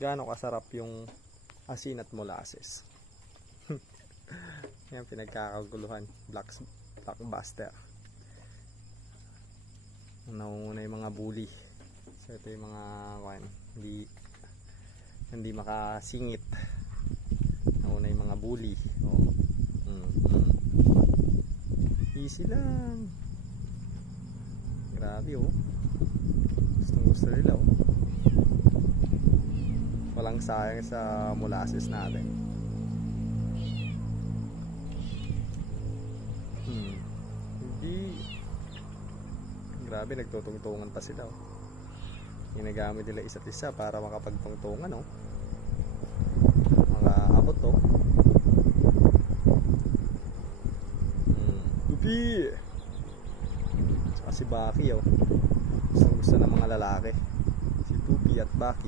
gaano kasarap yung asin at molasses. Yan, pinagkakaguluhan. Blockbuster. Nauna yung mga bully. So ito yung mga hindi makasingit. Nauna yung mga bully. Oh. Easy lang. Grabe oh. Gusto nila oh. Walang sayang sa molasses natin. Hindi. Grabe, nagtutungtungan pa sila oh. Ginagamit nila isa't isa para makapagtungtungan oh. Mga abot oh. Tupi! Saka si Baki oh. Gusto ng mga lalaki. Si Tupi at Baki.